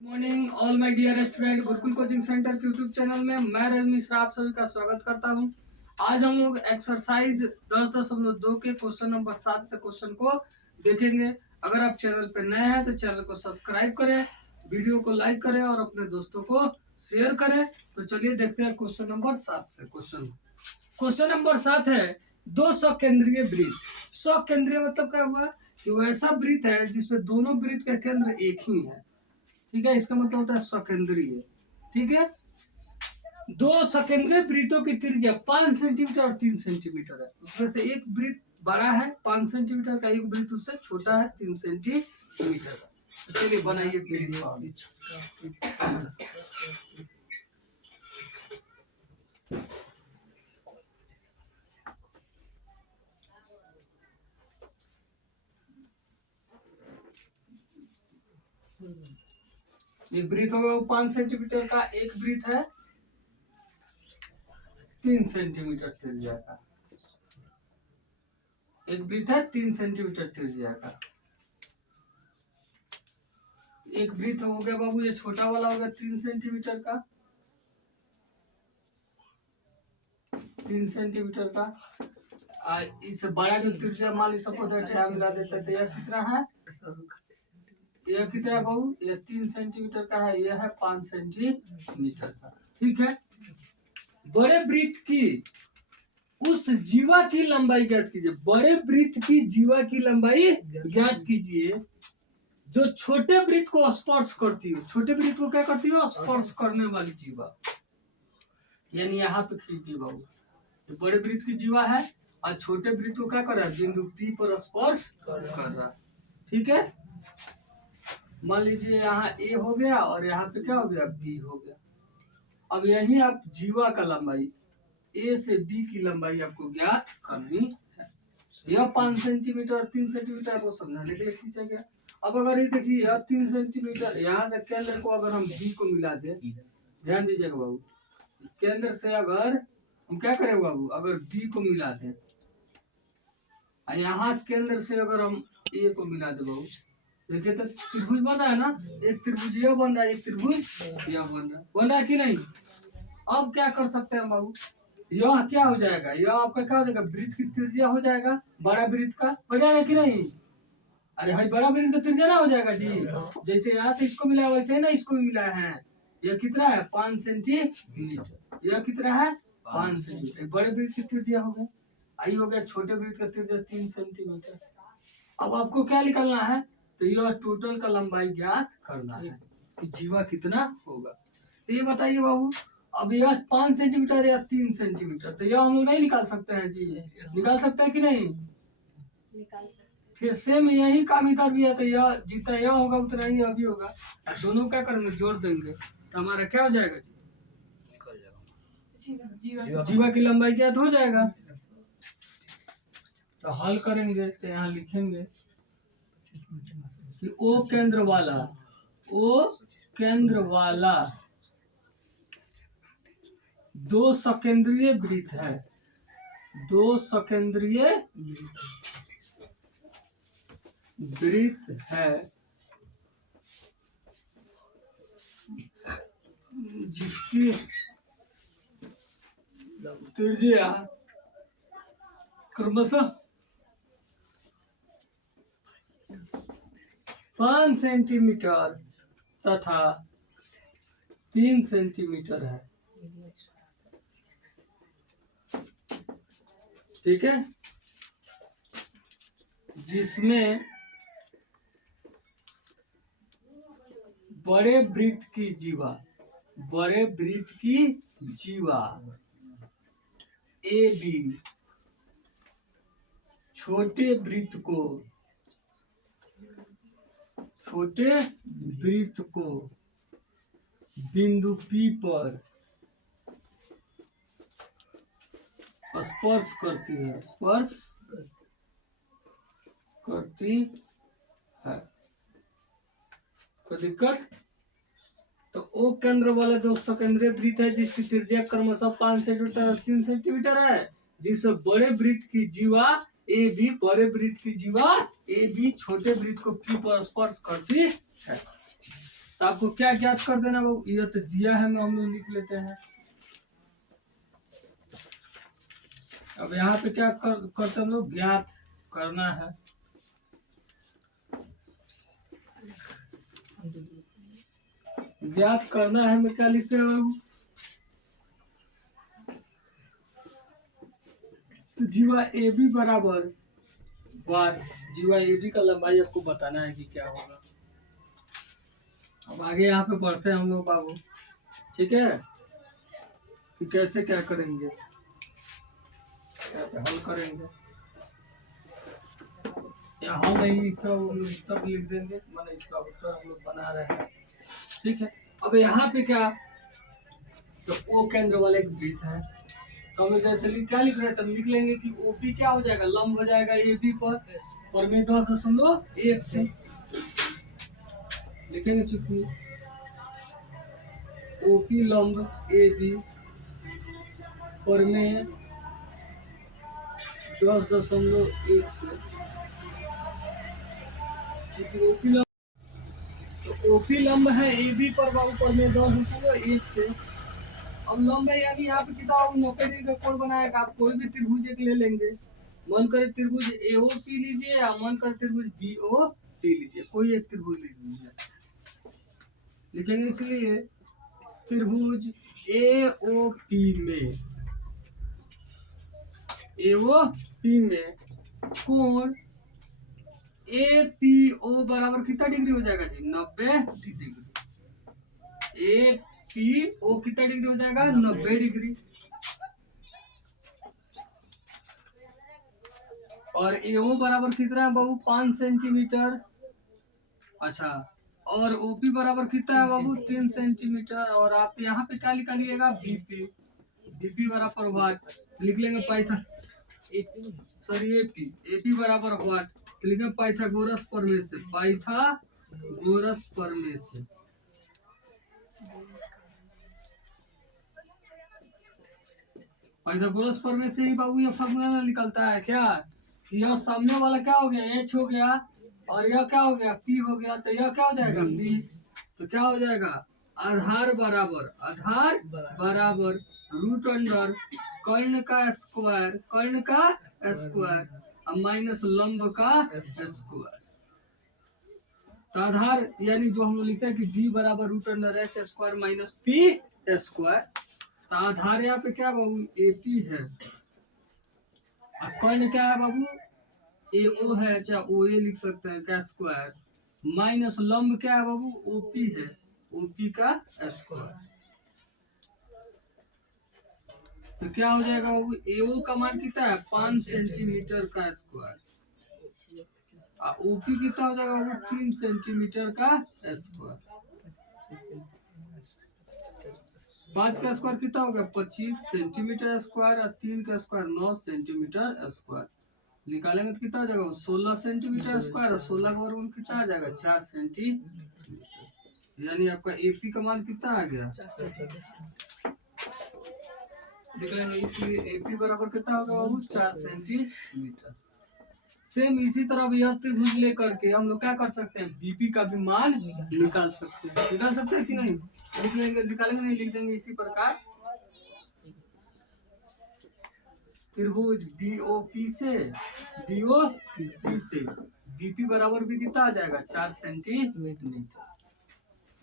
Morning all my dear student, Gurukul coaching centre के YouTube channel में मैं रवि मिश्रा आप सभी का स्वागत करता हूं। आज हम लोग एक्सरसाइज 10.2 के क्वेश्चन नंबर 7 से क्वेश्चन को देखेंगे। अगर आप चैनल पर नए हैं तो चैनल को सब्सक्राइब करें, वीडियो को लाइक करें और अपने दोस्तों को शेयर करें। तो चलिए देखते हैं क्वेश्चन नंबर 7 से। क्वेश्चन नंबर 7 है, दो सकेंद्रीय वृत्त। सकेंद्रीय मतलब क्या हुआ कि वैसा वृत्त है जिसमें दोनों वृत्त का केंद्र एक ही है। ठीक है, इसका मतलब होता है सकेंद्रीय। ठीक है, दो सकेंद्रीय वृत्तों की त्रिज्या 5 सेंटीमीटर और 3 सेंटीमीटर है। उसमें से एक वृत्त बड़ा है 5 सेंटीमीटर का, एक वृत्त उससे छोटा है 3 सेंटीमीटर का। तो चलिए बनाइए वृत्त। एक वृत्त होगा वो 5 सेंटीमीटर का, एक वृत्त है 3 सेंटीमीटर त्रिज्या का, एक वृत्त है 3 सेंटीमीटर त्रिज्या का। एक वृत्त हो गया बाबू, ये छोटा वाला होगा 3 सेंटीमीटर का, 3 सेंटीमीटर का। इस बड़ा जो त्रिज्या मान ली सबको मिला देते हैं, तो यह कितना है, यह कितना है बाबू, यह 3 सेंटीमीटर का है, यह है 5 सेंटीमीटर का। ठीक है, बड़े वृत्त की उस जीवा की लंबाई ज्ञात कीजिए। बड़े वृत्त की जीवा की लंबाई ज्ञात कीजिए जो छोटे वृत्त को स्पर्श करती हो। छोटे वृत्त को क्या करती हो, स्पर्श करने वाली जीवा, यानी यहाँ पे खींचिए बाबू। तो बड़े वृत्त की जीवा है और छोटे वृत्त को क्या कर रहा है, बिंदु P पर स्पर्श कर रहा है। ठीक है, मान लीजिए यहाँ A हो गया और यहाँ पे क्या हो गया, B हो गया। अब यही आप जीवा का लंबाई A से B की लंबाई आपको ज्ञात करनी है। यह 5 सेंटीमीटर 3 सेंटीमीटर वो समझाने के लिए खींचा गया। अब अगर ये देखिए यह 3 सेंटीमीटर, यहाँ से केंद्र को अगर हम B को मिला दे, ध्यान दीजिएगा बाबू, केंद्र से अगर हम क्या करें बाबू, अगर B को मिला दे, यहाँ केंद्र से अगर हम A को मिला दे बाबू, देखिए तो त्रिभुज बन रहा है ना, एक त्रिभुज यह बन रहा है, एक त्रिभुज यह बन रहा है कि नहीं। अब क्या कर सकते हैं बाबू, यह क्या हो जाएगा, यह आपका क्या हो जाएगा, वृत्त की त्रिज्या हो जाएगा, बड़ा वृत्त का हो जाएगा कि नहीं। अरे भाई बड़ा वृत्त का त्रिज्या ना हो जाएगा जी, जैसे यहाँ से इसको मिला वैसे ही ना इसको भी मिला है। यह कितना है, 5 सेंटीमीटर, यह कितना है 5 सेंटीमीटर। बड़े वृत्त की त्रिज्या हो गया, आई हो गया छोटे वृत्त का त्रिज्या 3 सेंटीमीटर। अब आपको क्या निकालना है, तो यह टोटल का लंबाई ज्ञात करना है कि जीवा कितना होगा। तो ये बताइए बाबू, अब यह 5 सेंटीमीटर या 3 सेंटीमीटर, तो यह हम लोग नहीं निकाल सकते हैं जी, निकाल सकते हैं कि नहीं, निकाल सकते। फिर सेम यही काम इधर भी है, तो यह जितना यह होगा उतना ही यह भी होगा, दोनों क्या करेंगे, जोड़ देंगे, तो हमारा क्या हो जाएगा जी, निकल जाएगा, जीवा की लंबाई ज्ञात हो जाएगा। तो हल करेंगे तो यहाँ लिखेंगे कि ओ केंद्र वाला दो सकेंद्रीय वृत्त है, दो सकेंद्रीय वृत्त है जिसकी त्रिज्या क्रमशः 5 सेंटीमीटर तथा 3 सेंटीमीटर है। ठीक है, जिसमें बड़े वृत्त की जीवा AB छोटे वृत्त को बिंदु P पर स्पर्श करती है, कोई दिक्कत। तो ओ केंद्र वाला दो सकेंद्रीय वृत्त है जिसकी त्रिज्या क्रमशः 5 सेंटीमीटर और 3 सेंटीमीटर है, जिससे बड़े वृत्त की जीवा AB छोटे वृत्त को P पर स्पर्श करती है। तो आपको क्या ज्ञात कर देना बाबू, ये तो दिया है, हम लोग लिख लेते हैं। अब यहाँ पे क्या करते हम लोग, ज्ञात करना है। ज्ञात करना है मैं क्या लिखते हैं बाबू, तो जीवा ए बी बराबर बार, जीवा ए बी का लंबाई आपको बताना है कि क्या होगा। अब आगे यहाँ पे बढ़ते हैं हम लोग बाबू, ठीक है, कि कैसे क्या करेंगे, हल करेंगे, या हम इसका उत्तर लिख देंगे, मैंने इसका उत्तर हम लोग बना रहे हैं, ठीक है। अब यहाँ पे क्या, तो ओ केंद्र वाले एक वृत्त है, तो हम जैसे क्या लिख रहे हैं, तब लिख लेंगे कि ओपी क्या हो जाएगा, लंब हो जाएगा ए बी पर में 10.1 से लिखेंगे, चूंकि ओपी लंब ए बी पर में 10.1 से, ओपी लंब, तो ओपी लंब है ए बी पर बाबू पर में 10.1 से। अब लंब है, यानी यहाँ पे किताब 90 डिग्री का कोण बनाएगा, आप कोई भी त्रिभुज एक ले लेंगे, मन करे त्रिभुज AOP लीजिए या मन करे त्रिभुज BOP लीजिए, कोई एक त्रिभुज लीजिए, लिखेंगे इसलिए त्रिभुज AOP में कोण APO बराबर कितना डिग्री हो जाएगा जी, 90 डिग्री। APO कितना डिग्री हो जाएगा, 90 डिग्री। और AO बराबर कितना है बाबू, 5 सेंटीमीटर। अच्छा, और OP बराबर कितना है बाबू, 3 सेंटीमीटर। और आप यहाँ पे क्या निकालिएगा, BP बराबर वाट, लिख लेंगे पाइथन, सॉरी AP बराबर वाट, तो लिखेंगे पाइथागोरस प्रमेय से, पाइथागोरस प्रमेय से। पाइथागोरस प्रमेय से ही बाबू ये फॉर्मूला निकलता है क्या, यह सामने वाला क्या हो गया, H हो गया, और यह क्या हो गया, P हो गया, तो यह क्या हो जाएगा B, तो क्या हो जाएगा, आधार बराबर रूट अंडर कर्ण का स्क्वायर माइनस लंब का स्क्वायर। तो आधार यानी जो हम लोग लिखते हैं कि D बराबर root under H square minus P square, तो आधार यहाँ पे क्या बाबू, AP है, और कर्ण क्या है बाबू, AO है, चाहे OA लिख सकते हैं, क्या स्क्वायर, माइनस लंब क्या है बाबू, OP है, OP का स्क्वायर। तो क्या हो जाएगा बाबू, AO का मान कितना है, 5 सेंटीमीटर का स्क्वायर, OP कितना हो जाएगा बाबू, 3 सेंटीमीटर का स्क्वायर। 5 का स्क्वायर कितना होगा, 25 सेंटीमीटर स्क्वायर, और 3 का स्क्वायर 9 सेंटीमीटर स्क्वायर, निकालेंगे तो कितना हो जाएगा, 16 सेंटीमीटर स्क्वायर, और 16 का वर्गमूल कितना आ जाएगा, 4 सेंटीमीटर, यानी आपका AP का मान कितना आ गया, निकालेंगे, इसलिए AP बराबर कितना होगा बाबू, 4 सेंटीमीटर। सेम इसी तरह यह त्रिभुज लेकर के हम लोग क्या कर सकते हैं, BP का भी मान निकाल सकते हैं कि नहीं, लिख लेंगे, निकालेंगे नहीं, लिख देंगे इसी प्रकार, त्रिभुज BOP से BP बराबर भी कितना आ जाएगा, 4 सेंटीमीटर।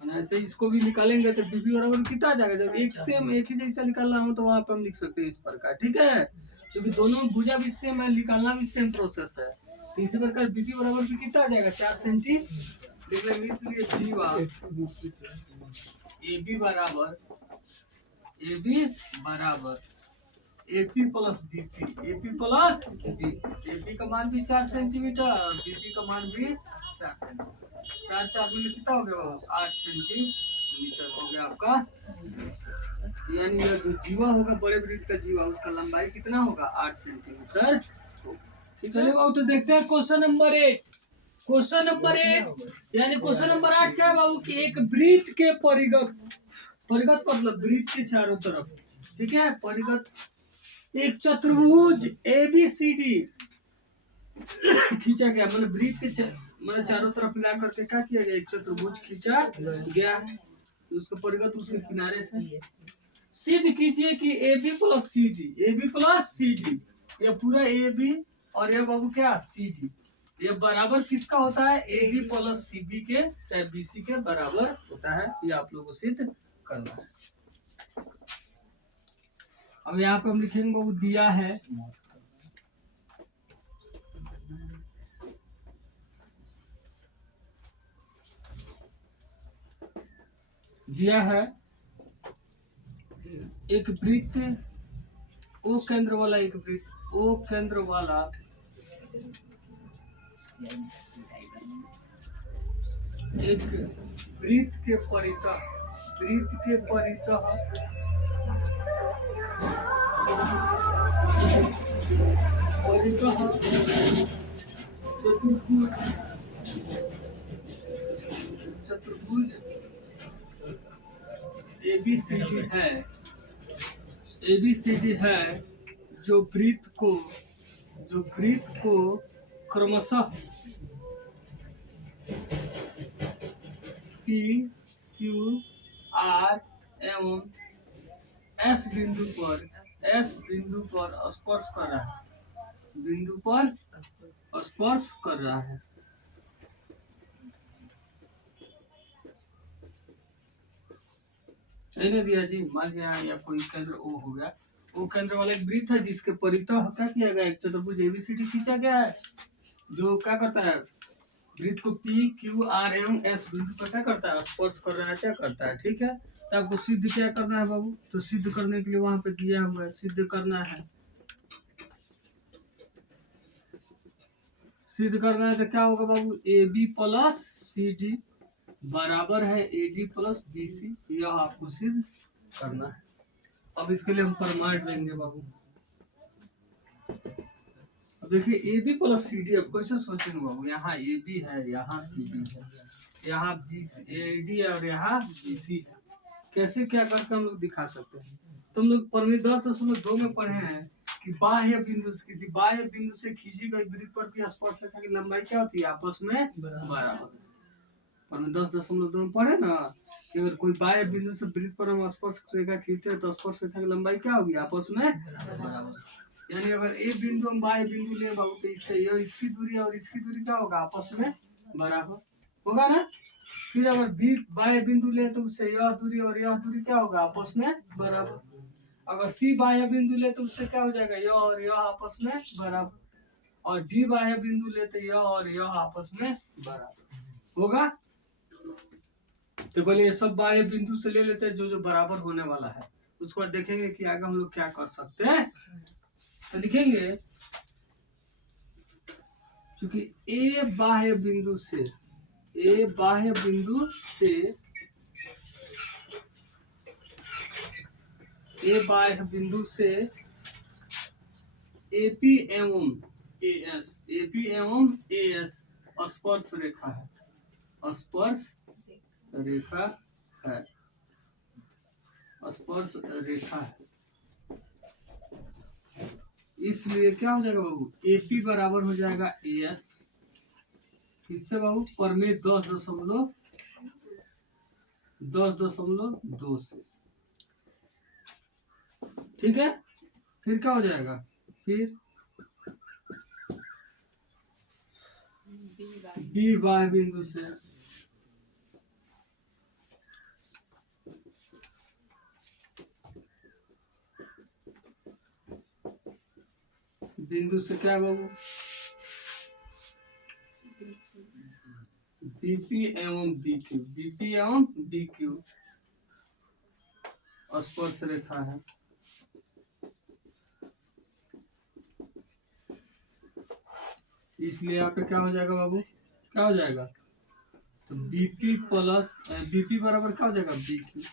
ऐसे इसको भी निकालेंगे तो BP बराबर कितना आ जाएगा, जब एक ही जैसा निकालना हो तो वहां पे हम लिख सकते हैं इस प्रकार, ठीक है, क्योंकि दोनों भुजा भी सेम है, निकालना भी सेम प्रोसेस है, तो इसी प्रकार BP बराबर भी कितना आ जाएगा, 4 सेंटीमीटर, लिख लेंगे, इसलिए जीवा AB बराबर AP प्लस BP, AP का मान भी 4 सेंटीमीटर, और BP का मान भी 4 सेंटीमीटर, 4 में कितना हो गया बाबू, 8 सेंटीमीटर हो गया आपका, यानी यह जो जीवा होगा, बड़े वृत्त का जीवा, उसका लंबाई कितना होगा, 8 सेंटीमीटर। ठीक है बाबू, तो देखते हैं क्वेश्चन नंबर 8। यानी क्वेश्चन नंबर 8 क्या है बाबू, कि एक वृत्त के परिगत मतलब वृत्त के चारों तरफ, ठीक है, परिगत एक चतुर्भुज ABCD खींचा गया, मतलब वृत्त के मैंने चारों तरफ मिला करके क्या किया गया, एक चतुर्भुज खींचा गया है। तो उसका परिगत उसके किनारे से सिद्ध कीजिए कि A B plus C D, A B plus C D, ये पूरा ए बी और ये बाबू क्या सी डी, ये बराबर किसका होता है, A B plus C B के चाहे बी सी के बराबर होता है। ये आप लोगों को सिद्ध करना है। अब यहाँ पे हम लिखेंगे बाबू दिया है एक वृत्त ओ केंद्र वाला, एक वृत्त ओ केंद्र वाला एक वृत्त के परितः चतुर्भुज ABCD है, जो वृत्त को क्रमशः P Q R एवं S बिंदु पर स्पर्श कर रहा है, नहीं दिया जी। मान लिया या कोई केंद्र ओ हो गया, वो केंद्र वाला एक वृत्त है जिसके परितः क्या किया गया, एक चतुर्भुज ABCD खींचा गया है, जो क्या करता है, वृत्त को P Q R एवं S बिंदु पर क्या करता है, स्पर्श कर रहा है, क्या करता है। ठीक है, तो आपको सिद्ध क्या करना है बाबू, तो सिद्ध करने के लिए वहां पे दिया हुआ है, सिद्ध करना है तो क्या होगा बाबू, AB प्लस CD बराबर है AD प्लस BC, यह आपको सिद्ध करना है। अब इसके लिए हम प्रमाण देंगे बाबू। अब देखिए AB प्लस CD, अब कैसे सोचेंगे बाबू, यहाँ AB है, यहाँ CD है, यहाँ AD है और यहाँ BC है, कैसे क्या करके हम लोग दिखा सकते हैं। तुम लोग परिमेय 10.2 में पढ़े हैं कि किसी बाह्य बिंदु से खींची गई वृत्त पर की स्पर्श रेखा की लंबाई क्या होती है, आपस में बराबर। और 10.2 में पढ़े ना कि अगर कोई बाह्य बिंदु से वृत्त पर हम स्पर्श रेखा खींचते हैं तो स्पर्श रेखा की लंबाई क्या होगी, आपस में बराबर। यानी अगर ए बिंदु हम बाह्य बिंदु ले बाबू तो इससे यह इसकी दूरी और इसकी दूरी क्या होगा, आपस में बराबर होगा ना। फिर अगर बी बाह्य बिंदु ले तो उससे यह दूरी और यह दूरी क्या होगा, आपस में बराबर। अगर सी बाह्य बिंदु ले तो उससे क्या हो जाएगा, यह और यह आपस में बराबर, और डी बाह्य बिंदु ले तो यह और यह आपस में बराबर होगा। तो बोले ये सब बाह्य बिंदु से ले लेते हैं जो बराबर होने वाला है, उसके बाद देखेंगे कि आगे हम लोग क्या कर सकते हैं। तो लिखेंगे चूंकि ए बाह्य बिंदु से AP एवं AS स्पर्श रेखा है, इसलिए क्या हो जाएगा बाबू, AP बराबर हो जाएगा AS, किससे बाबू, परिमेय 10.2 से। ठीक है, फिर क्या हो जाएगा, फिर B बाह्य बिंदु से क्या बाबू, BP एवं BQ स्पर्श रेखा है, इसलिए यहाँ पे क्या हो जाएगा बाबू, क्या हो जाएगा, तो BP बराबर क्या हो जाएगा, BQ।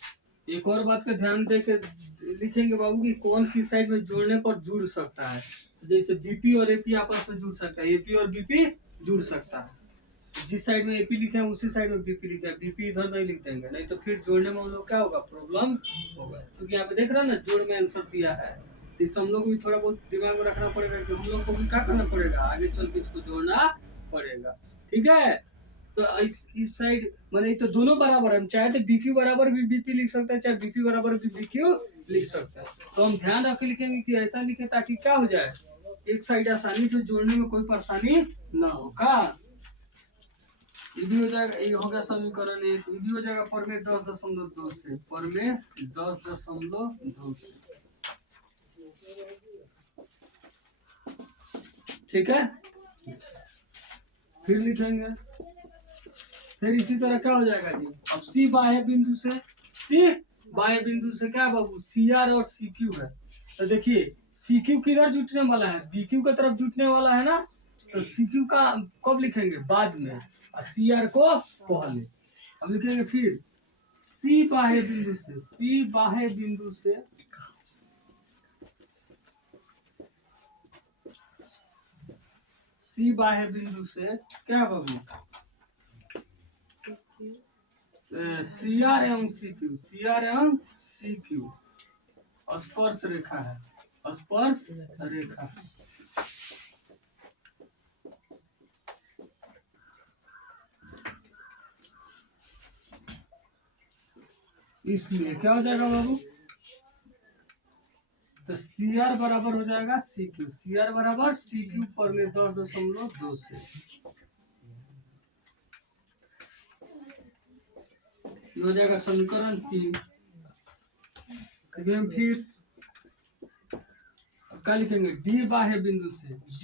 एक और बात का ध्यान देकर लिखेंगे बाबू कि कौन किस साइड में जोड़ने पर जुड़ सकता है, जैसे BP और AP आपस में जुड़ सकता है, AP और BP जुड़ सकता है, जिस साइड में AP लिखे हैं उसी साइड में BP लिखा है, BP इधर नहीं लिख देंगे, नहीं तो फिर जोड़ने में हम लोग क्या होगा, प्रॉब्लम होगा। क्योंकि यहाँ पे देख रहे हैं ना, जोड़ में आंसर दिया है, तो इस हम लोग को भी थोड़ा बहुत दिमाग में रखना पड़ेगा कि हम लोग को भी क्या करना पड़ेगा, आगे चल के इसको जोड़ना पड़ेगा। ठीक है। तो इस साइड मैंने तो दोनों बराबर, हम चाहे तो BQ बराबर भी BP लिख सकते हैं, चाहे BP बराबर भी BQ लिख सकते हैं। तो हम ध्यान रख लिखेंगे कि ऐसा लिखे ताकि क्या हो जाए, एक साइड आसानी से जोड़ने में कोई परेशानी ना हो का। ये भी हो जाएगा, ये हो गया समीकरण एक। ये भी हो जाएगा परमेय 10.2 से, परमेय 10.2 से, ठीक है। फिर लिखेंगे, फिर इसी तरह क्या हो जाएगा जी, अब C बाह्य बिंदु से, C बाह्य बिंदु से क्या बाबू, CR और CQ है। तो देखिए CQ किधर जुटने वाला है, BQ की तरफ जुटने वाला है ना, तो CQ का कब लिखेंगे, बाद में, और CR को पहले। अब लिखेंगे फिर C बाह्य बिंदु से, C बाह्य बिंदु से C बाह्य बिंदु से क्या बाबू, CR एवं CQ, CR एवं CQ स्पर्श रेखा है, स्पर्श रेखा। इसलिए क्या हो जाएगा बाबू, तो CR बराबर हो जाएगा CQ, CR बराबर CQ परमेय 10.2 से। ये हो जाएगा समीकरण 3। फिर क्या लिखेंगे, D बाह्य बिंदु से, D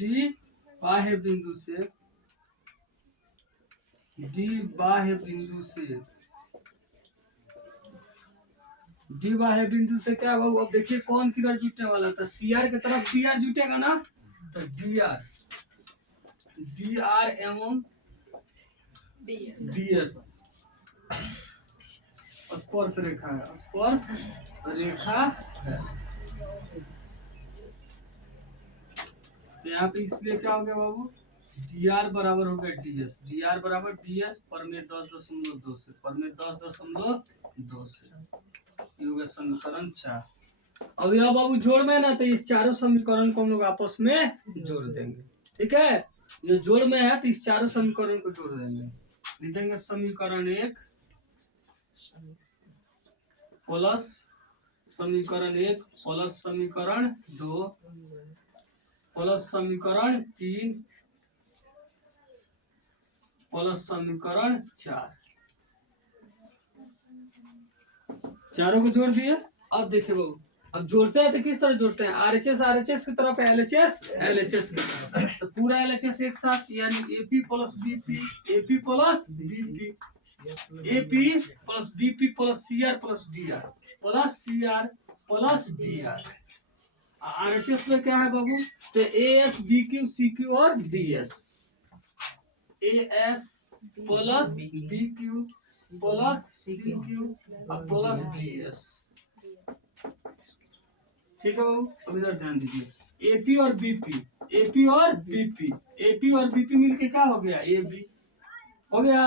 बाह्य बिंदु से, D बाह्य बिंदु से, D बाह्य बिंदु से क्या बाबू, अब देखिए कौन किधर जुटने वाला था, CR की तरफ DR जुटेगा ना, तो DR एवं DS स्पर्श रेखा है, स्पर्श रेखा है। तो यहाँ पे इसलिए क्या हो गया बाबू, DR बराबर हो गया DS, DR बराबर DS परमेय 10.2 से, परमेय 10.2 से। ये हो गया समीकरण 4। अब यह बाबू जोड़ में ना, तो इस चारों समीकरण को हम लोग आपस में जोड़ देंगे, ठीक है। ये जोड़ में है तो इस चारों समीकरण को जोड़ देंगे। लिखेंगे समीकरण 1 प्लस समीकरण 1 प्लस समीकरण 2 प्लस समीकरण 3 प्लस समीकरण 4, चारों को जोड़ दिए। अब देखिए बाबू, अब जोड़ते हैं तो किस तरह जोड़ते हैं, RHS की तरफ, LHS की तरफ, तो पूरा LHS एक साथ, यानी AP plus BP, AP plus BP, AP plus BP plus CR plus DR plus CR plus DR। RHS में क्या है बाबू, तो AS BQ CQ और DS, AS plus BQ plus CQ plus DS, ठीक है बाबू। अब इधर ध्यान दीजिए, AP और BP, AP और BP, AP और BP मिलके क्या हो गया, AB हो गया।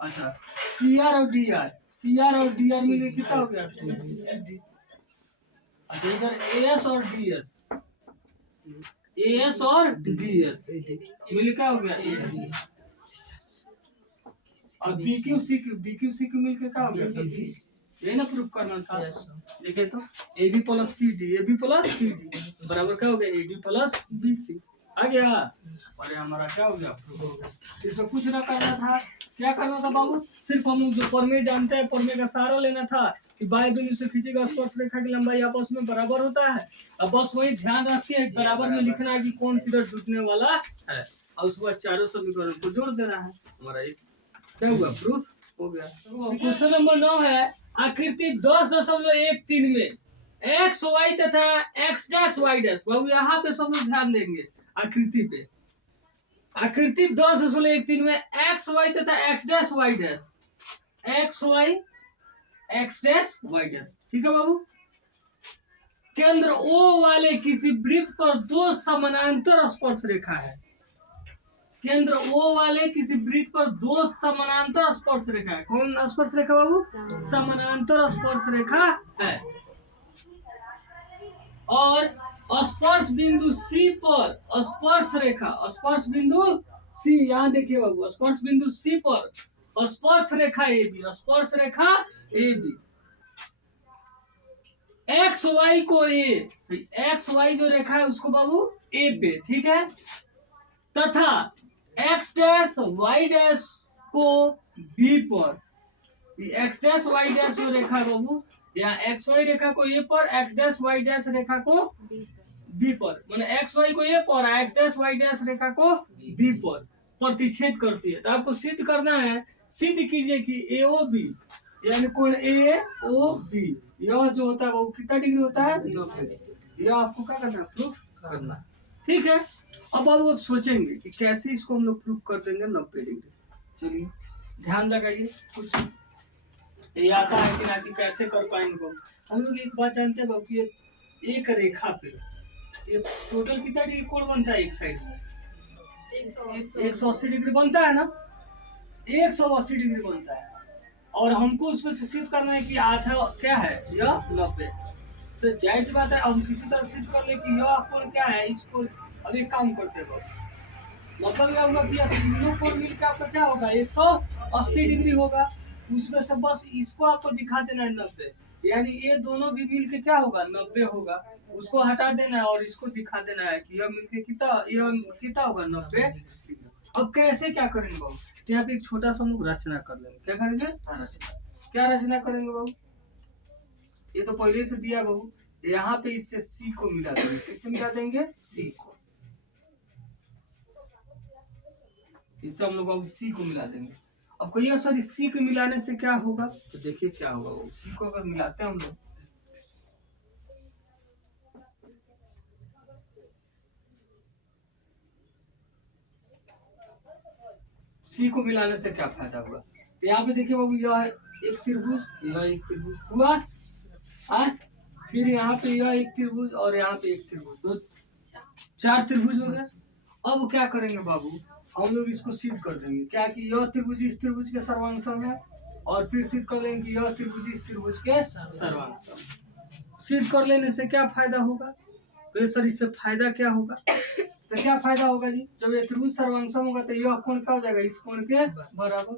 अच्छा, CR और DR, CR और DR मिलके कितना हो गया, CD। अच्छा, इधर AS और DS, AS और DS मिलके क्या हो गया, AD। और BQ CQ मिलके क्या हो गया, ये ना प्रूफ करना था। देखे तो AB प्लस CD बराबर क्या हो गया, AD प्लस BC आ गया। और हमारा क्या हो गया, प्रूफ हो गया। इसमें कुछ ना करना था, क्या करना था बाबू, सिर्फ हम लोग जो परमेय जानते हैं, परमेय का सहारा लेना था कि बाह्य बिंदु से खींची गई स्पर्श रेखा की लंबाई आपस में बराबर होता है। अब बस वही ध्यान रखिए, बराबर में लिखना है कि कौन किधर जुटने वाला है, और उसके बाद चारों समीकरण को जोड़ देना है। हमारा एक क्या हुआ, प्रूफ हो गया। क्वेश्चन नंबर 9 है, आकृति 10.13 में एक्स वाई तथा एक्स डैश वाई डैश। बाबू यहाँ पे सब लोग ध्यान देंगे आकृति पे। आकृति 10.13 में एक्स वाई तथा X dash Y dash, X Y X dash Y dash, ठीक है बाबू। केंद्र O वाले किसी वृत्त पर दो समानांतर स्पर्श रेखा है। केंद्र O वाले किसी वृत्त पर दो समानांतर स्पर्श रेखा है। कौन स्पर्श रेखा बाबू, समानांतर स्पर्श रेखा है। और स्पर्श बिंदु C पर स्पर्श रेखा, स्पर्श बिंदु सी, यहाँ देखिए बाबू, स्पर्श बिंदु सी पर स्पर्श रेखा ए बी, स्पर्श रेखा ए बी, एक्स वाई को ए, एक्स वाई जो रेखा है उसको बाबू ए पे, ठीक है, तथा एक्स डैश वाई डैश को बी पर, एक्स डैश वाई डैश जो रेखा है बाबू, यहाँ एक्स वाई रेखा को ए पर, एक्स डैश वाई डैश रेखा को बी पर, माने एक्स वाई को ए पर, एक्स डैश वाई डैश रेखा को बी पर प्रतिच्छेद करती है। तो आपको सिद्ध करना है, सिद्ध कीजिए कि ए ओ बी, यानी कोण ए ओ बी, यह जो होता है वो कितना डिग्री होता है, 90। यह आपको क्या करना है, प्रूफ करना, ठीक है। अब आप सोचेंगे कि कैसे इसको हम लोग प्रूफ कर देंगे 90 डिग्री। चलिए ध्यान लगाइए, कुछ ये आता है कि ना कि कैसे कर पाएंगे हम लोग। एक बात जानते हैं कि एक रेखा पे ये टोटल कितना डिग्री कोण बनता है, एक साइड में 180 डिग्री बनता है ना, 180 डिग्री बनता है, और हमको उसमें से सिद्ध करना है कि आधा क्या है, यह 90। तो जाहिर सी बात है, हम किसी तरह सिद्ध कर ले कि यह कोण क्या है, इसको अब एक काम करते हैं, मतलब यह होगा कि तीनों कोण मिलकर आपका क्या होगा, 180 डिग्री होगा। उसमें से बस इसको आपको दिखा देना है 90, यानी ये दोनों भी मिलके क्या होगा, 90 होगा। उसको हटा देना है और इसको दिखा देना है कि यह मिलके कितना होगा, 90। अब कैसे क्या करेंगे बाबू, तो यहाँ पे एक छोटा सा हम लोग रचना कर लेंगे। क्या करेंगे, रचना। क्या रचना करेंगे बाबू, ये तो पहले से दिया बाबू, यहाँ पे इससे सी को मिला देंगे, किससे मिला देंगे, सी को, इससे हम लोग बाबू सी को मिला देंगे। अब कहिए सर इस सी को मिलाने से क्या होगा, तो देखिए क्या होगा, वो सी को अगर मिलाते हैं हम लोग, सी को मिलाने से क्या फायदा हुआ, तो यहाँ पे देखिए बाबू, यह एक त्रिभुज, यह एक त्रिभुज हुआ, फिर यहाँ पे यह एक त्रिभुज और यहाँ पे एक त्रिभुज, दो 4 त्रिभुज हो गया। अब क्या करेंगे बाबू, हम लोग इसको सिद्ध कर देंगे क्या कि यह त्रिभुज इस त्रिभुज के सर्वांगसम है, और फिर सिद्ध कर लेंगे कि यह त्रिभुज इस त्रिभुज के सर्वांगसम। सिद्ध कर लेने से क्या फायदा होगा, तो सर इससे फायदा क्या होगा, तो क्या फायदा होगा जी, जब ये त्रिभुज सर्वांगसम होगा तो यह कोण क्या हो जाएगा, इस कोण के बराबर।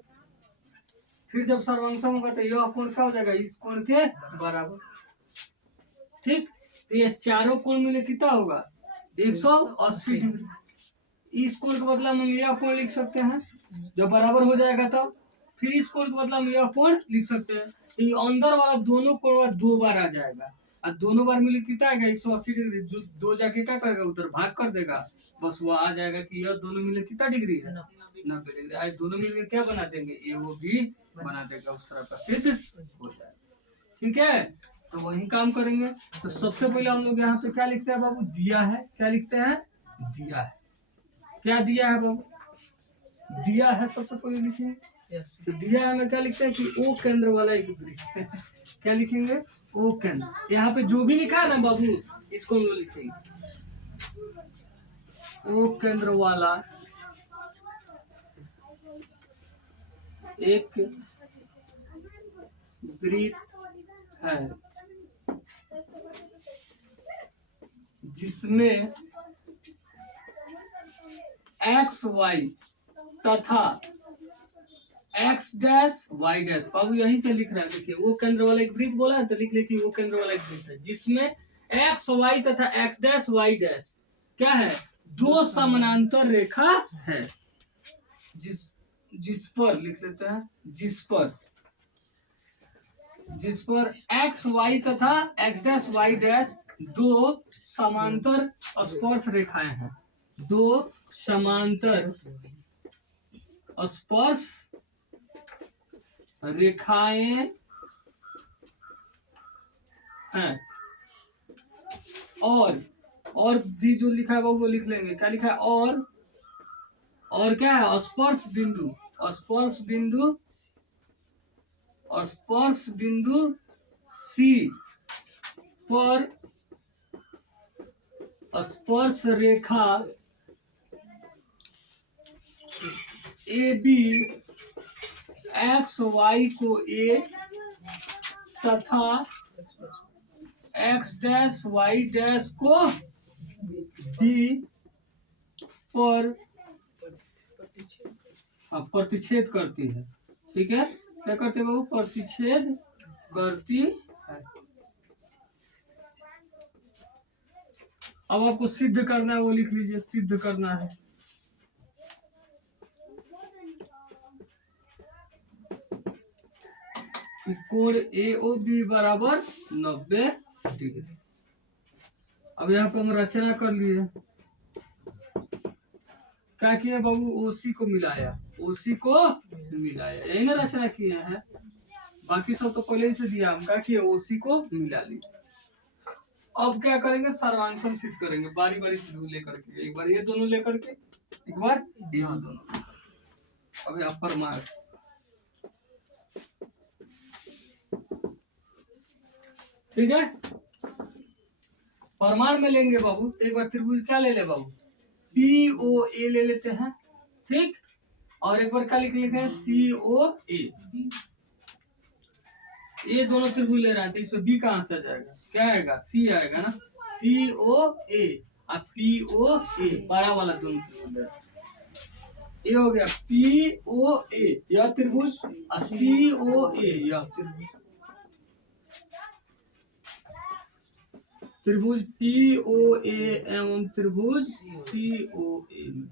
फिर जब सर्वांगसम होगा तो यह कोण क्या हो जाएगा, इस कोण के बराबर, ठीक। तो ये चारों कोण मिले कितना होगा, 180 डिग्री। इस कोण के बदला में यह कोण लिख सकते हैं, जब बराबर हो जाएगा तब। फिर इस कोण के बदला में यह कोण लिख सकते हैं, तो अंदर वाला दोनों कोण 2 बार आ जाएगा, और दोनों बार मिले कितना आएगा, 180 डिग्री। जो 2 जाके क्या करेगा, उधर भाग कर देगा, बस वो आ जाएगा कि यह दोनों मिले कितना डिग्री है, 90 डिग्री। आज दोनों मिलकर क्या बना देंगे, ये वो भी बना देगा, उस तरह का सिद्ध होता है, ठीक है। तो वही काम करेंगे। तो सबसे पहले हम लोग यहाँ पे क्या लिखते हैं बाबू, दिया है, क्या लिखते हैं, दिया है, क्या दिया है बाबू, दिया है, सबसे पहले लिखेंगे। तो दिया है में क्या लिखते हैं कि ओ केंद्र वाला एक वृत्त क्या लिखेंगे, ओ केंद्र। यहाँ पे जो भी लिखा है ना बाबू, इसको हम लोग लिखेंगे, ओ केंद्र वाला एक वृत्त है, जिसमें एक्स वाई तथा एक्स डैश वाई डैश, बाबू यहीं से लिख रहा है, देखिए वो केंद्र वाला एक वृत्त बोला है तो लिख लिखिए वो केंद्र वाला एक वृत्त है, जिसमें एक्स वाई तथा एक्स डैश वाई डैश क्या है, 2 समानांतर रेखा है, जिस पर लिख लेते हैं, जिस पर एक्स वाई तथा एक्स डैश वाई डैश 2 समांतर स्पर्श रेखाएं हैं, 2 समांतर स्पर्श रेखाएं हैं, और भी जो लिखा है वो लिख लेंगे, क्या लिखा है, और क्या है, स्पर्श बिंदु सी पर स्पर्श रेखा ए बी एक्स वाई को ए तथा एक्स डैश वाई डैश को डी पर अब प्रतिच्छेद करती है। ठीक है, क्या करते हैं बाबू? प्रतिच्छेद करती है। अब आपको सिद्ध करना है, वो लिख लीजिए, सिद्ध करना है। कोण AOB बराबर 90 डिग्री। अब यहाँ पे हम रचना कर लिए। क्या किया बाबू? OC को मिलाया, OC को मिलाया, यही ना रचना किए हैं। बाकी सब तो पहले ही से दिया, हम क्या किए? OC को मिला लिया। अब क्या करेंगे? सर्वांगसम सिद्ध करेंगे, बारी बारी लेकर के। एक बार ये दोनों लेकर के, एक बार ये दोनों। अब यहाँ परमाण, ठीक है, परमाण में लेंगे बाबू। एक बार त्रिभुज क्या ले ले बाबू? POA ले लेते हैं, ठीक। और एक बार क्या लिख लेते हैं? COA। ये दोनों त्रिभुज ले रहे हैं, तो इसमें B कहाँ से आ जाएगा? क्या आएगा? C आएगा ना। COA और POA, बड़ा वाला दोनों त्रिभुज। ये हो गया POA यह त्रिभुज और COA यह त्रिभुज। त्रिभुज POA एवं त्रिभुज COA में।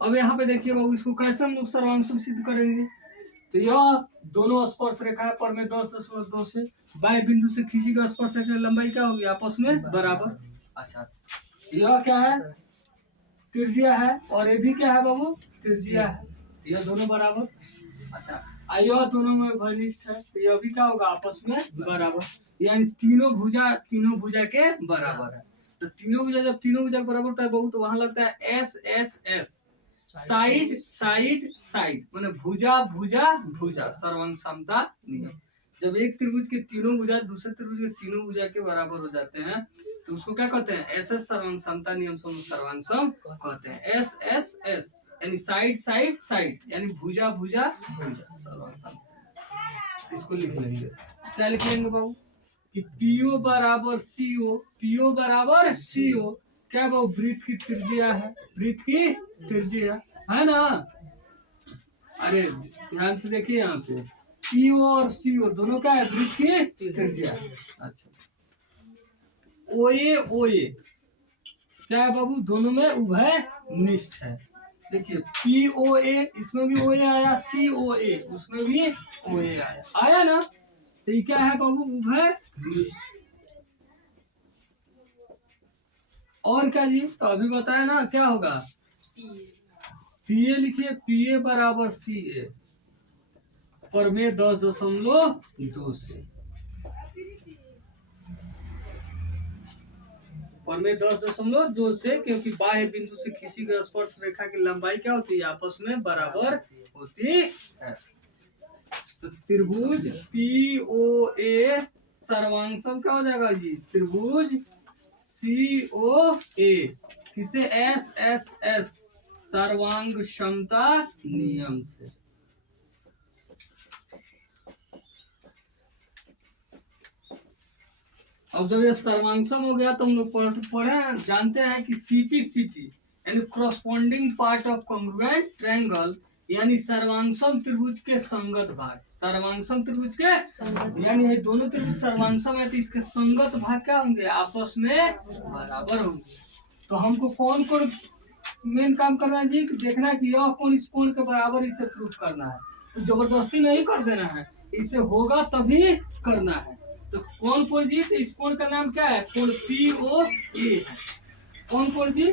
अब यहाँ पे देखिए बाबू, इसको कैसे हम लोग सर्वांगसम सिद्ध करेंगे? तो यह दोनों स्पर्श रेखा है, पर में 10.2 से बाएं बिंदु से खींची गई स्पर्श रेखा लंबाई क्या होगी? आपस में बराबर। अच्छा, यह क्या है? त्रिज्या है। और ये भी क्या है बाबू? त्रिज्या है। यह दोनों बराबर। अच्छा, यह दोनों में घनिष्ठ है, तो यह भी क्या होगा? आपस में बराबर। यानी तीनों भुजा के बराबर है। तो तीनों भुजा, जब तीनों भुजा बराबर होता है बाबू, तो वहां लगता है S साइड साइड साइड, माने भुजा भुजा भुजा, सर्वांग समता नियम। जब एक त्रिभुज के तीनों भुजा दूसरे त्रिभुज के तीनों भुजा के बराबर हो जाते हैं, तो उसको क्या कहते हैं? SS सर्वांग समता नियम से सर्वांगसम कहते हैं। SSS यानी साइड साइड साइड, यानी भुजा भुजा भुजा, सर्वांगसम। इसको लिख लेंगे। क्या लिख लेंगे बाबू? कि PO बराबर CO, PO बराबर CO क्या बाबू? वृत्त की त्रिज्या है, वृत्त की त्रिज्या है ना। अरे ध्यान से देखिए, यहाँ पे PO और CO दोनों क्या है? वृत्त की त्रिज्या। अच्छा, OA क्या है बाबू? दोनों में उभय निष्ठ है। देखिए POA, इसमें भी OA आया, COA उसमें भी OA आया ना। तो ये क्या है बाबू? उभय निष्ठ। और क्या जी? तो अभी बताया ना, क्या होगा? PA लिखिए, PA बराबर CA, पर में 10.2 से, पर में 10.2 से, क्योंकि बाह्य बिंदु से खींची गई स्पर्श रेखा की लंबाई क्या होती है? आपस में बराबर होती है। तो त्रिभुज POA सर्वांगसम क्या हो जाएगा जी? त्रिभुज COA किसे? SSS सर्वांग क्षमता नियम से। अब जब ये सर्वांगसम हो गया, तो हम लोग पढ़े जानते हैं कि CPCT यानी corresponding part of congruent triangle, यानी सर्वांगसम त्रिभुज के संगत भाग। सर्वांगसम त्रिभुज के यानी ये दोनों त्रिभुज सर्वांगसम है, तो इसके संगत भाग क्या होंगे? आपस में बराबर होंगे। तो हमको कौन कौन मेन काम करना है जी? देखना है कि यह कोण इस कोण के बराबर, इसे प्रूफ करना है। तो जबरदस्ती नहीं कर देना है, इसे होगा तभी करना है। तो कौन कोण जी? तो इस कोण का नाम क्या है? कोण POA है। कौन कोण जी?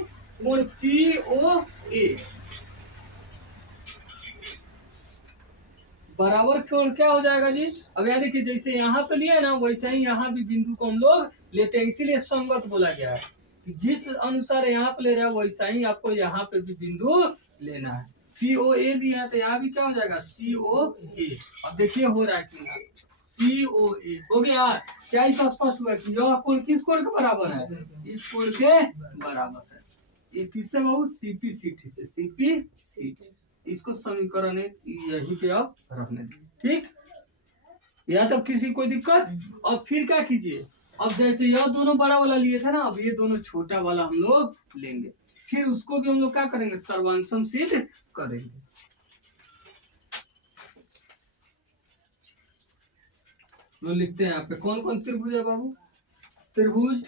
कोण POA बराबर कोण क्या हो जाएगा जी? अब याद देखिए, जैसे यहाँ पे लिया ना, वैसे ही यहाँ भी बिंदु को हम लोग लेते हैं, इसीलिए संगत बोला गया है कि जिस अनुसार यहाँ पे ले रहा है, वैसा ही आपको यहाँ पे भी बिंदु लेना है। POA भी है, तो यहाँ भी क्या हो जाएगा? COA। अब देखिए हो रहा है कि COA हो गया। क्या इसे स्पष्ट हुआ कि यह कोण किस कोण के बराबर है? इस कोण के बराबर है। ये किससे बाबू? CPCT से। CPCT, इसको समीकरण यही पे आप रखने दें, ठीक। या तब किसी को दिक्कत? और फिर क्या कीजिए, अब जैसे यह दोनों बड़ा वाला लिए थे ना, अब ये दोनों छोटा वाला हम लोग लेंगे। फिर उसको भी हम लोग क्या करेंगे, सर्वांग सिद्ध करेंगे। तो लिखते हैं यहाँ पे कौन कौन त्रिभुज है बाबू, त्रिभुज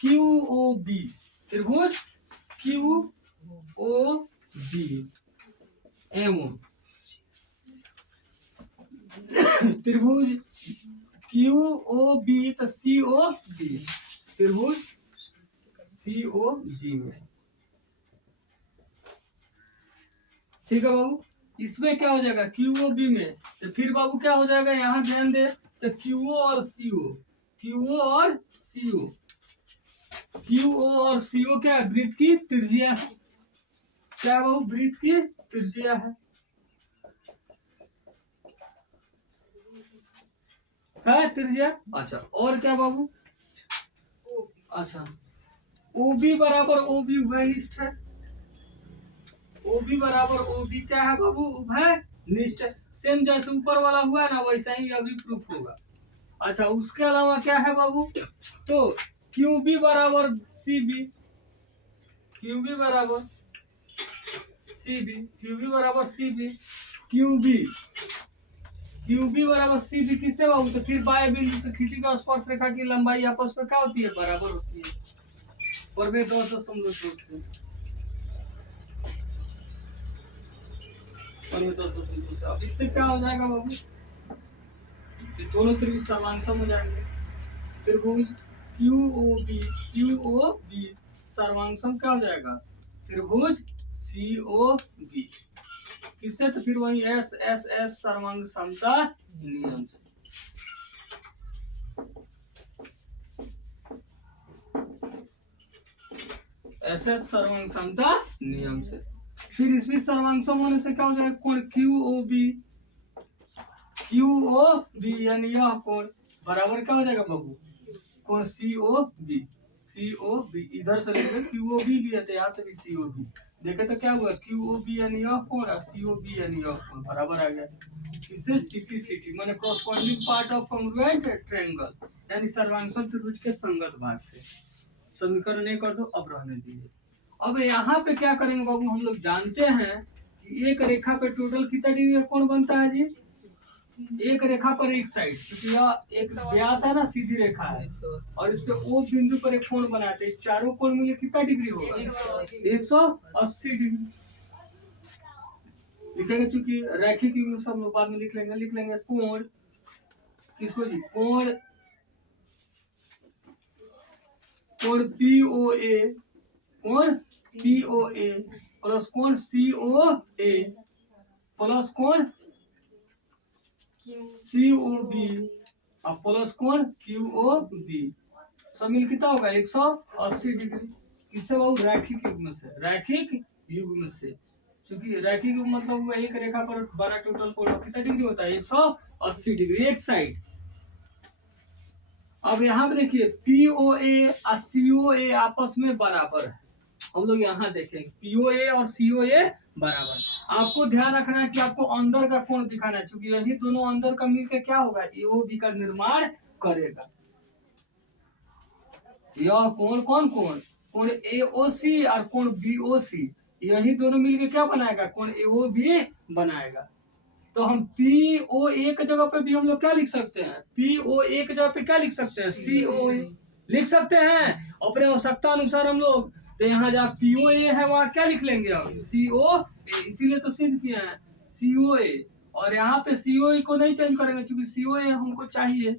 क्यू ओ बी, त्रिभुज क्यू ओ बी एम, त्रिभुज क्यू ओ बी तो सी ओ डी, त्रिभुज सी ओ डी में, ठीक है बाबू। इसमें क्या हो जाएगा, क्यू ओ बी में, तो फिर बाबू क्या हो जाएगा, यहाँ ध्यान दे, तो क्यू ओ और सी ओ, क्यू ओ और सी ओ, क्यू ओ और सी ओ क्या है, वृत्त की त्रिज्या है, क्या बाबू, वृत्त की त्रिज्या है त्रिज्या। अच्छा और क्या बाबू, अच्छा ओ बी बराबर ओ बी उभयनिष्ठ है, ओ बी बराबर ओ बी क्या है बाबू, उभयनिष्ठ है, सेम जैसे ऊपर वाला हुआ है ना वैसा ही अभी प्रूफ होगा। अच्छा उसके अलावा क्या है बाबू, तो क्यू बी बराबर सी बी, क्यू बी बराबर सी बी, क्यू बी बराबर C B, Q B, Q B बराबर सी बी किससे बाबू, तो फिर बाएं बिंदु से खींची गई स्पर्श रेखा की लंबाई आपस में क्या होती है, बराबर होती है, और वे 10.2 से, और ये 10.2 से। अब इससे क्या हो जाएगा बाबू, ये दोनों त्रिभुज सर्वांगसम हो जाएंगे, त्रिभुज क्यू ओ बी सर्वांगसम क्या हो जाएगा, त्रिभुज सी ओ बी, किससे, तो फिर वही एस एस एस सर्वांग समता नियम से, एस एस सर्वांग समता नियम से। फिर इसमें सर्वांगसम होने से क्या हो जाएगा, कोण क्यू ओ बी यानी यह कोण बराबर क्या हो जाएगा बाबू, कोण सी ओ बी, सी ओ बी इधर से लेंगे, क्यू ओ बी लिया था यहाँ से भी सी ओ बी, देखे तो क्या हुआ, क्यू ओ बी यानी यह कोण और सी ओ बी यानी यह कोण बराबर आ गया। इससे सिटी सिटी माने corresponding part of congruent triangle, यानी सर्वांगसम त्रिभुज के संगत भाग से। समीकरण एक कर दो, अब रहने दीजिए। अब यहाँ पे क्या करेंगे बाबू, हम लोग जानते हैं कि एक रेखा पे टोटल कितना डिग्री का कोण बनता है जी, एक रेखा पर एक साइड, क्योंकि यह एक व्यास है ना, सीधी रेखा है, और इस पे ओ बिंदु पर एक कोण बनाते हैं, चारों कोण मिले कितना डिग्री होगा, 180 डिग्री लिखेंगे, चूंकि रैखिक युग्म सब लोग बाद में लिख लेंगे कोण किसको जी, कोण पी ओ ए, कोण पी ओ ए प्लस कोण सी ओ ए प्लस कोण सी ओ बी और प्लस कोण क्यू ओ बी, सब मिल कितना होगा 180 डिग्री, किससे बाबू, रैखिक युग्म से, रैखिक युग्म से, क्योंकि रैखिक युग्म मतलब हुआ एक रेखा पर 12 टोटल कोण कितना डिग्री होता है, 180 डिग्री एक साइड। अब यहाँ पे देखिए पीओए और सीओए आपस में बराबर है, हम लोग यहाँ देखेंगे पीओए और सीओए बराबर, आपको ध्यान रखना है कि आपको अंदर का कोण दिखाना है, क्योंकि यही दोनों अंदर का मिलकर क्या होगा, एओबी का निर्माण करेगा। यह कोण कौन कोण, कोण एओसी और कोण बीओसी, यही दोनों मिलकर क्या बनाएगा, कोण एओबी बनाएगा। तो हम पी ओ एक जगह पे भी हम लोग क्या लिख सकते हैं, पी ओ एक जगह पे क्या लिख सकते हैं, सी ओ ए लिख सकते हैं अपने आवश्यकता अनुसार हम लोग। तो यहाँ जहाँ पी ओ ए है वहाँ क्या लिख लेंगे हम, सी ओ ए, इसीलिए तो सिद्ध किए हैं सी ओ ए, और यहाँ पे सी ओ ए को नहीं चेंज करेंगे क्योंकि सी ओ ए हमको चाहिए,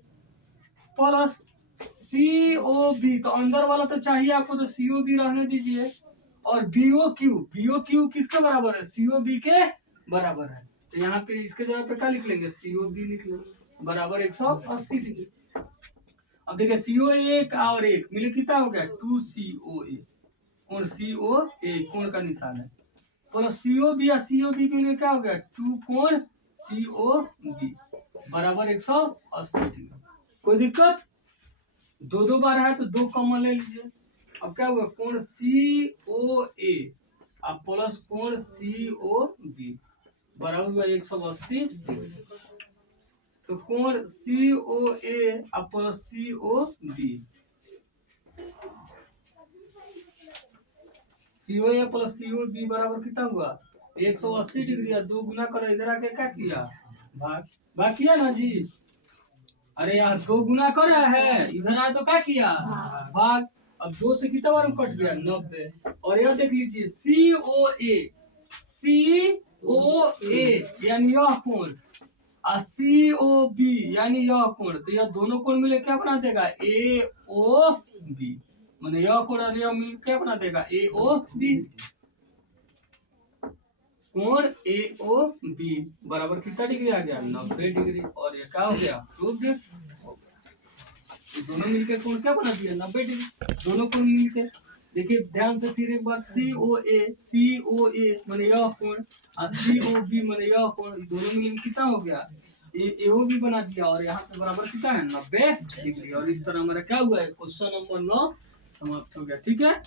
प्लस सी ओ बी, तो अंदर वाला तो चाहिए आपको, तो सी ओ बी रहने दीजिए, और बी ओ क्यू किसके बराबर है, सी ओ बी के बराबर है, तो यहाँ पे इसके जगह पे क्या लिख लेंगे, सीओ बी लिख लेंगे बराबर 180 डिग्री। अब देखिए सीओ एक और एक मिले कितना हो गया, 2 सीओ ए, कोण सीओ ए कोण का निशान है, प्लस सीओ बी या सीओ बी के लिए क्या हो गया, 2 कोण सीओ बी बराबर 180 डिग्री। कोई दिक्कत, दो बार है तो 2 कॉमन ले लीजिए। अब क्या हुआ, कोण सी ओ ए अब प्लस कोण सी ओ बी बराबर हुआ 180 डिग्री। तो कोण C O A plus C O B, COA plus COB बराबर कितना हुआ 180 डिग्री। या 2 गुना करो, इधर आके क्या किया भाग, भाग किया ना जी। अरे यार 2 गुना कर रहा है, इधर आए तो क्या किया भाग। अब 2 से कितना बार कट गया 90। और यह देख लीजिए COA यानी यह कोण, और COB यानी यह कोण, तो यह दोनों कोण मिले क्या बना देगा AOB। माने यह कोण और यह मिल क्या बना देगा AOB। कोण AOB बराबर कितना डिग्री आ गया 90 डिग्री। और ये क्या हो गया प्रूव्ड। दोनों मिलकर कोण क्या बना दिया 90 डिग्री। दोनों कोण मिलकर देखिए ध्यान से फिर एक बार COA माने यह कोण और COB माने यह कोण, दोनों मिलकर कितना हो गया AOB बना दिया। और यहाँ पे बराबर कितना है 90 डिग्री। और इस तरह हमारा क्या हुआ है क्वेश्चन नंबर 9 समाप्त हो गया। ठीक है,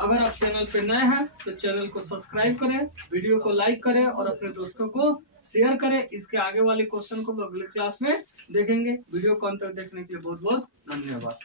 अगर आप चैनल पे नए हैं तो चैनल को सब्सक्राइब करें, वीडियो को लाइक करें और अपने दोस्तों को शेयर करें। इसके आगे वाले क्वेश्चन को अगले क्लास में देखेंगे। वीडियो को अंत तक देखने के लिए बहुत बहुत धन्यवाद।